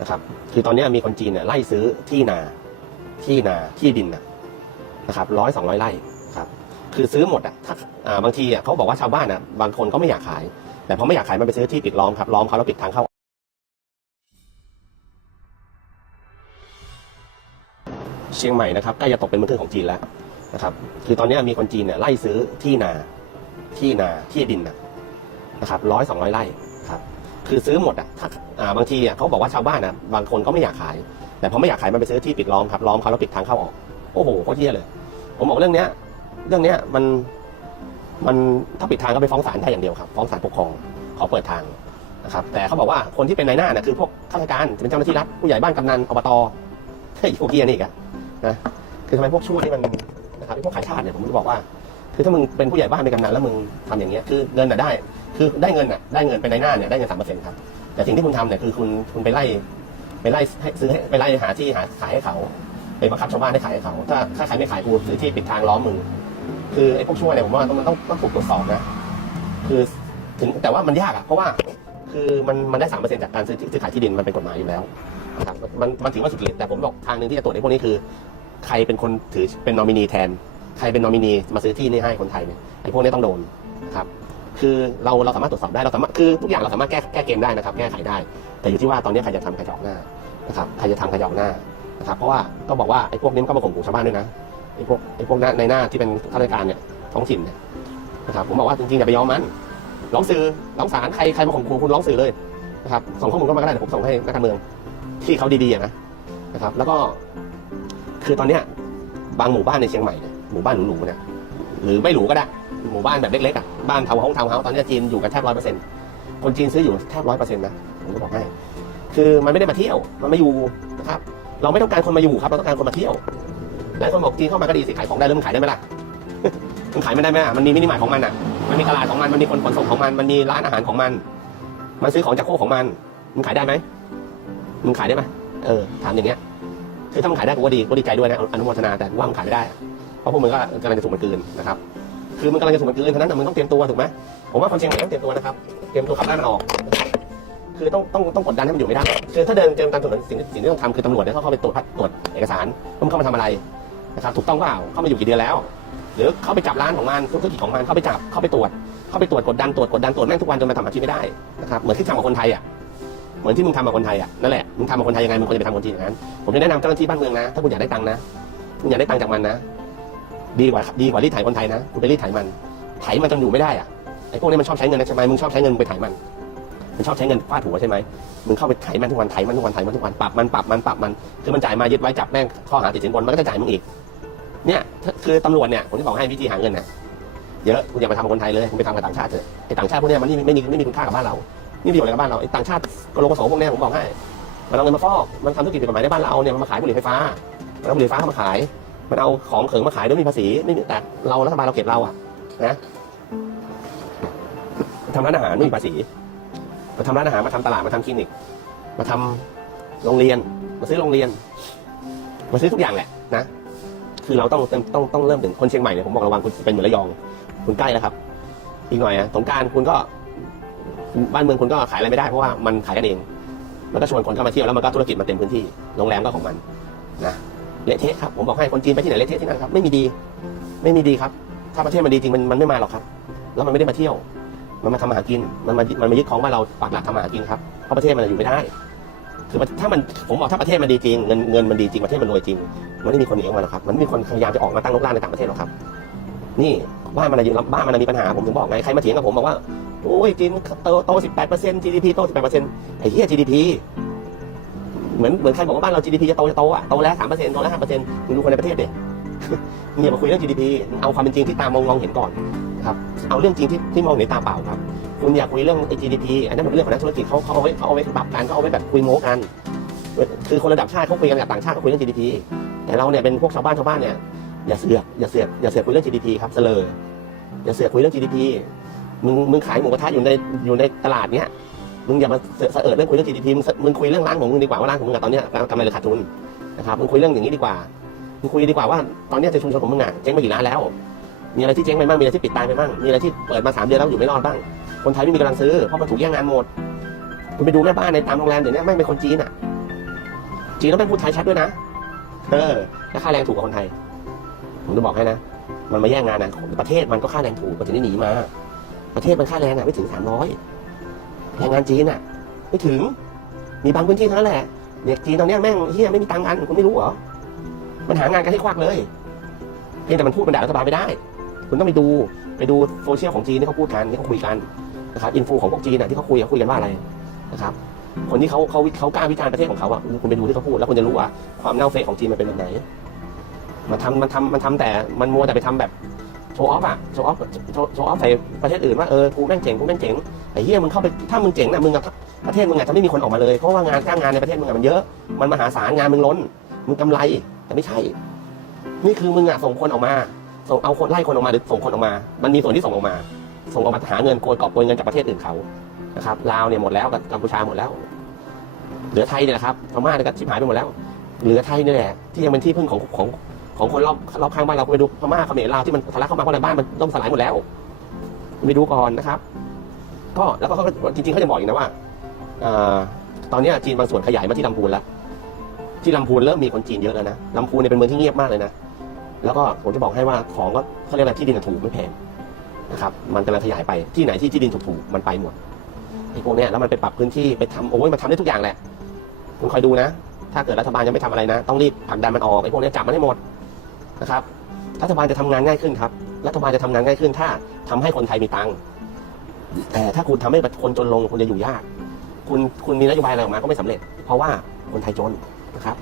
นะครับ คือตอนนี้มีคนจีนเนี่ยไล่ซื้อที่นาที่นาที่ดินนะนะครับร้อยสองร้อยไร่ครับ คือซื้อหมดอะถ้าบางทีอะเขาบอกว่าชาวบ้านอะบางคนก็ไม่อยากขาย แต่พอไม่อยากขายมันไปซื้อที่ปิดล้อมครับล้อมเขาแล้วปิดทางเข้าเชียงใหม่นะครับใกล้จะตกเป็นมืองขึ้นของจีนแล้วนะครับ คือตอนนี้มีคนจีนเนี่ยไล่ซื้อที่นาที่นาที่ดินนะครับร้อยสองร้อยไร่ครับ คือซื้อหมดอะถ้าอ่าบางทีอะเขาบอกว่าชาวบ้านอะบางคนก็ไม่อยากขาย แต่พอไม่อยากขายมันไปซื้อที่ปิดล้อมครับล้อมเขาแล้วปิดทางเข้าออกโอ้โหโคตรเที่ยเลย ผมบอกเรื่องเนี้ย เรื่องเนี้ยมันมันถ้าปิดทางก็ไปฟ้องศาลได้อย่างเดียวครับ ฟ้องศาลปกครองขอเปิดทางนะครับแต่เขาบอกว่าคนที่เป็นนายหน้าเนี่ยคือพวกข้าราชการเป็นเจ้าหน้าที่รัฐผู้ใหญ่บ้านกำนันอบตเฮ้ยพวกเกียนี่อีกอะนะคือทำไมพวกชั่วนี่มันนะครับพวกขายชาติเนี่ยผมจะบอกว่า คือถ้ามึงเป็นผู้ใหญ่บ้านเป็นกำนันแล้วมึงทำอย่างเงี้ยคือเงินน่ะได้ คือได้เงินน่ะได้เงินเป็นนายหน้าเนี่ยได้เงินสามเปอร์เซ็นต์ครับแต่สิ่งที่คุณทำเนี่ยคือคุณคุณไปไล่ไปไล่ให้ซื้อให้ไปไล่หาที่หาขายให้เขาไปบังคับชาวบ้านให้ขายให้เขา ถ้าถ้าใครไม่ขายกูซื้อที่ปิดทางล้อมมึงคือไอ้พวกช่วยเนี่ยผมว่าต้องมันต้องต้องถูกตรวจสอบนะ คือถึงแต่ว่ามันยากอะเพราะว่าคือมันมันได้สามเปอร์เซ็นต์จากการซื้อซื้อขายที่ดินมันเป็นกฎหมายอยู่แล้วนะครับมันมันถือว่าสุจริตแต่ผมบอกทางหนึ่งที่จะตรวจไอ้พวกนี้คือ ใครเป็นคนถือเป็นนอมินีแทน ใครเป็นนอมินีมาซื้อที่นี่ให้คนไทยเนี่ยไอ้พวกนี้ต้องโดนนะครับคือเราเราสามารถตรวจสอบได้เราสามารถคือทุกอย่างเราสามารถแก้แก้เกมได้นะครับแก้ไขได้ แต่อยู่ที่ว่าตอนนี้ใครจะทำใครจะออกหน้านะครับใครจะทำใครจะออกหน้านะครับเพราะว่าก็บอกว่าไอ้พวกนี้มันก็มาข่มขู่ชาวบ้านด้วยนะไอ้พวกไอ้พวกในหน้าที่เป็นข้าราชการเนี่ยท้องถิ่นเนี่ยนะครับผมบอกว่าจริงๆอย่าไปยอมมันร้องสื่อร้องศาลใครใครมาข่มขู่คุณร้องสื่อเลยนะครับส่งข้อมูลเข้ามาก็ได้เดี๋ยวผมส่งให้นักการเมืองที่เขาดีๆนะนะครับ แล้วก็คือตอนเนี้ยบางหมู่บ้านในเชียงใหม่เนี่ย หมู่บ้านหรูๆเนี่ยหรือไม่หรูก็ได้ หมู่บ้านแบบเล็กๆอะบ้านทาวน์เฮาส์ทาวน์เฮาส์ตอนนี้จีนอยู่กันแทบร้อยเปอร์เซ็นต์คนจีนซื้ออยู่แทบร้อยเปอร์เซ็นต์นะผมจะบอกให้คือมันไม่ได้มาเที่ยวมันมาอยู่นะครับเราไม่ต้องการคนมาอยู่ครับเราต้องการคนมาเที่ยวหลายคนบอกจีนเข้ามาก็ดีสิขายของได้แล้วมันขายได้ไหมล่ะมันขายไม่ได้ไหมอะมันมีมินิมาร์ทของมันอะมันมีตลาดของมันมันมีคนขนส่งของมันมันมีร้านอาหารของมัน มันซื้อของจากโคกของมันมันขายได้ไหมมึงขายได้ไหมเออถามอย่างเงี้ยคือถ้ามันขายได้กูก็ดีกูดีใจด้วยนะอนุโมทนาแต่ว่ามันขายไม่ได้ เพราะพวกมึงก็กำลังจะถูกมันกลืนนะครับคือมันกำลังจะถูกมันกลืนฉะนั้นนะมึงต้องเตรียมตัวถูกไหมผมว่าคนเชียงใหม่ต้องเตรียมตัวนะครับเตรียมตัวขับไล่มันออก คือต้องต้องต้องกดดันให้มันอยู่ไม่ได้คือถ้าเดินเจอตามถนนสิ่งที่สิ่งที่ต้องทำคือตำรวจเนี่ยเขาเข้าไปตรวจพัดตรวจเอกสารว่ามันเข้ามาทำอะไรนะครับถูกต้องเปล่าเข้ามาอยู่กี่เดือนแล้ว หรือเข้าไปจับร้านของมันธุรกิจของมันเข้าไปจับเข้าไปตรวจเข้าไปตรวจกดดันตรวจกดดันตรวจแม่งทุกวันจนมาทำอาชีพไม่ได้นะครับเหมือนที่ทำกับคนไทยอะเหมือนที่มึงทำกับคนไทยอะนั่นแหละมึงทำกับคนไทยยังไงมึงควรจะไปทำคนจีนอย่างนั้นผมจะแนะนำเจ้าหน้าที่บ้านเมืองนะ ถ้าคุณอยากได้ตังค์นะคุณอยากได้ตังค์จากมันนะ ดีกว่าดีกว่ารีดไถคนไทยนะคุณไปรีดไถมัน ไถมันจนอยู่ไม่ได้อะไอ้พวกนี้มันชอบใช้เงินนะใช่ไหมมึงชอบใช้เงินมึงไปไถมันมันชอบใช้เงินฟาดหัวใช่ไหมมึงเข้าไปไถมันทุกวันไถมันทุกวันไถมันทุกวันปรับมันปรับมันปรับมันคือมันจ่ายมายึดไว้จับแม่งข้อหาติดสินบนมันก็จะจ่ายมึงอีก เนี่ยคือตำรวจเนี่ยผมจะบอกให้วิธีหาเงินนะเยอะคุณอย่าไปทำกับคนไทยเลยคุณไปทำกับต่างชาติเถอะไอ้ต่างชาติพวกเนี้ยมันไม่ไม่มีไม่มีคุณค่ากับบ้านเรานี่ประโยชน์อะไรกับบ้านเราไอ้ต่างชาติกโลกโสพวกนี้ผมบอกให้มันเอาเงินมาฟอกมันทำธุรกิจผิดกฎหมายในบ้านเราเนี่ยมันมาขายบุหรี่ไฟฟ้ามันเอาบุหรี่ไฟฟ้ามาขาย มันเอาของเขิงมาขายโดยไม่มีภาษีไม่มีแต่เรารัฐบาลเราเก็บเราอะนะทำร้านอาหารไม่มีภาษีมาทำร้านอาหารมาทำตลาดมาทำคลินิก มาทำโรงเรียน มาซื้อโรงเรียน มาซื้อทุกอย่างแหละนะคือเราต้องต้องต้องเริ่มถึงคนเชียงใหม่เนี่ยผมบอกระวังคุณเป็นเหมือนระยอง คุณใกล้แล้วครับ อีกหน่อยอะสงการคุณก็บ้านเมืองคุณก็ขายอะไรไม่ได้เพราะว่ามันขายกันเอง มันก็ชวนคนเข้ามาเที่ยวแล้วมันก็ธุรกิจมาเต็มพื้นที่โรงแรมก็ของมันนะ เละเทะครับผมบอกให้คนจีนไปที่ไหนเละเทะที่นั่นครับไม่มีดี ไม่มีดีครับ ถ้าประเทศมันดีจริงมันมันไม่มาหรอกครับ แล้วมันไม่ได้มาเที่ยว มันมาทำมาหากินมันมามันมายึดของบ้าเราปักหลักทำมาหากินครับเพราะประเทศมันอยู่ไม่ได้คือถ้ามันผมบอกถ้าประเทศมันดีจริงเงินเงินมันดีจริงประเทศมันรวยจริง มันไม่มีคนหนีออกมาหรอกครับ มันไม่มีคนพยายามจะออกมาตั้งรกรากในต่างประเทศหรอกครับ นี่บ้านมันอะอยู่บ้านมันมีปัญหาผมถึงบอกไงใครมาเถียงกับผมบอกว่าโอ้ยจีนโตโตสิบแปดเปอร์เซ็นต์ GDP โตสิบแปดเปอร์เซ็นต์ไอ้เหี้ย GDP เหมือนเหมือนใครบอกว่าบ้านเรา GDP จะโตจะโตอะโตแล้วสามเปอร์เซ็นต์โตแล้วห้าเปอร์เซ็นต์มึงดูคนในประเทศเดิเนี่ยมาคุยเรื่อง GDP เอาความเป็นจริงที่ตามมองมองเห็นก่อนนะครับเอาเรื่องจริงที่ที่มองเห็นตาเปล่าครับ คุณอยากคุยเรื่อง GDP อันนั้นเป็นเรื่องของนักธุรกิจเขาเขาเอาไว้เขาเอาไว้ปรับกันเขาเอาไว้แบบคุยโม้กันคือคนระดับชาติเขาคุยกันกับต่างชาติเขาคุยเรื่อง GDP แต่เราเนี่ยเป็นพวกชาวบ้านชาวบ้านเนี่ยอย่าเสือกอย่าเสือกอย่าเสือกคุยเรื่อง GDP ครับเสลออย่าเสือกคุยเรื่อง GDP มึงมึงขายหมูกระทะอยู่ในอยู่ในตลาดเนี้ย มึงอย่ามาเสอเสอะเรื่องคุยเรื่อง GDP มึงมึงคุยเรื่องร้านของมึงดีกว่าว่าร้านของมึงอะตอนเนี้ยกำไรหรือขาดทุนนะครับมึงคุยเรื่องอย่างนี้ดีกว่ามึงคุยดีกว่าว่าตอนเนี้ยในชุมชนของมึงอะเจ๊งไปกี่ร้านแล้ว มีอะไรที่เจ๊งไปบ้างมีอะไรที่ปิดตายไปบ้างมีอะไรที่เปิดมาสามเดือนแล้วอยู่ไม่รอดบ้างคนไทยไม่มีกำลังซื้อเพราะมันถูกแย่งงานหมดคุณไปดูแม่บ้านในตามโรงแรมเดี๋ยวนี้ไม่งเป็นคนจีนอะจีนต้องเป็นพูดไทยชัดด้วยนะเออและค่าแรงถูกกว่าคนไทย ผมจะบอกให้นะ มันมาแย่งงานนะประเทศมันก็ค่าแรงถูกกว่าจะได้หนีมา ประเทศมันค่าแรงอะไม่ถึงสามร้อย แรงงานจีนอะ ไม่ถึง มีบางพื้นที่เท่านั้นแหละ เด็กจีนตอนนี้แม่งเฮียไม่มีตังค์กันคุณไม่รู้เหรอ มันหางานกันให้ควักเลย เพียงแต่มันพูดมันด่ารัฐบาลไม่ได้ คุณต้องไปดูไปดูโซเชียลของจีนที่เขาพูดกันที่เขาคุยกันนะครับอินฟูของพวกจีนอะที่เขาคุยอะคุยกันว่าอะไรนะครับ คนที่เขาเขาเขากล้าวิจารณ์ประเทศของเขาอะคุณไปดูที่เขาพูดแล้วคุณจะรู้ว่าความเน่าเฟะของจีนมันเป็นแบบไหนมันทำมันทำมันทำแต่มันมัวแต่ไปทำแบบ โชว์ออฟอะโชว์ออฟโชว์โชว์ออฟใส่ประเทศอื่นว่าเออกูแม่งเจ๋งกูแม่งเจ๋งไอ้เหี้ยมึงเข้าไปถ้ามึงเจ๋งนะมึงประเทศมึงอาจจะไม่มีคนออกมาเลยเพราะว่างานจ้างงานในประเทศมึงอะมันเยอะมันมหาศาลงานมึงล้น มึงกำไรแต่ไม่ใช่ นี่คือมึงอะส่งคนออกมาส่งเอาคนไล่คนออกมาหรือส่งคนออกมา มันมีส่วนที่ส่งออกมา ส่งออกมาหาเงินโกยกอบโกยเงินจากประเทศอื่นเขานะครับลาวเนี่ยหมดแล้วกับกัมพูชาหมดแล้ว เหลือไทยเนี่ยแหละครับพม่าเนี่ยก็ชิบหายไปหมดแล้ว เหลือไทยนี่แหละที่ยังเป็นที่พึ่งของของ ของคนรอบรอบข้างบ้านเราไปดูพม่าเขมรลาวที่มันทะลักเข้ามาเพราะในบ้านมันล่มสลายหมดแล้วไปดูก่อนนะครับ ก็แล้วก็เขาก็จริงๆเขาจะบอกอีกนะว่าอตอนนี้จีนบางส่วนขยายมาที่ลำพูนแล้วที่ลำพูนเริ่มมีคนจีนเยอะแล้วนะลำพูนเนี่ยเป็นเมืองที่เงียบมากเลยนะแล้วก็ผมจะบอกให้ว่าของก็เขาเรียกอะไรที่ดินถูกไม่แพงนะครับ มันกำลังขยายไปที่ไหนที่ที่ดินถูกๆมันไปหมดไอ้พวกเนี้ยแล้วมันไปปรับพื้นที่ไปทำโอ้ยมันทำได้ทุกอย่างแหละคุณคอยดูนะ ถ้าเกิดรัฐบาลยังไม่ทำอะไรนะ ต้องรีบผลักดันมันออกไอ้พวกเนี้ยจับมันให้หมด นะครับ รัฐบาลจะทำงานง่ายขึ้นครับ รัฐบาลจะทำงานง่ายขึ้น ถ้าทำให้คนไทยมีตังค์ แต่ถ้าคุณทำให้คนจนลงคุณจะอยู่ยาก คุณคุณมีนโยบายอะไรออกมาก็ไม่สำเร็จ เพราะว่าคนไทยจนนะครับ